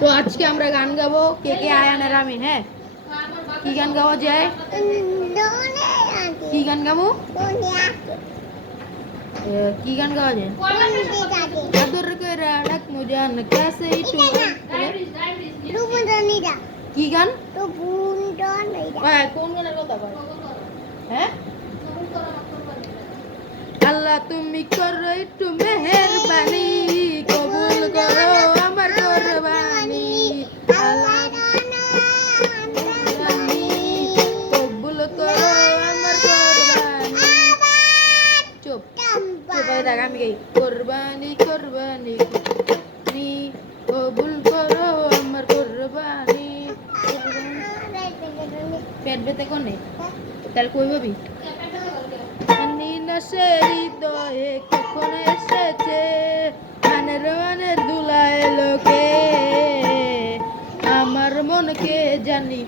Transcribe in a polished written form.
তো আজকে আমরা গান গাবো কে কে আয়ান আর আমি। হ্যাঁ, কি গান গাওয়া যায়? কি গান গাবো? কি গান গাওয়া যায়? আদর করে ডাকমু জান কাছে একটু কি গান? কোন গানের কথা কয়? হ্যাঁ, আল্লাহ তুমি করো একটু মেহেরবানি, কবুল করো আমার কোরবানি। আল্লাহ কবুল করো আমার কোরবানি। চুপ চুপ হয়ে থাক, আমি গাই কোরবানি কোরবানি নি, কবুল করো আমার কোরবানি। পেট ব্যথা কোনে তাহলে কই ভাবি সে হৃদয়ে কখন এসেছে মানের দুলায় লোকে, আমার মনকে জানি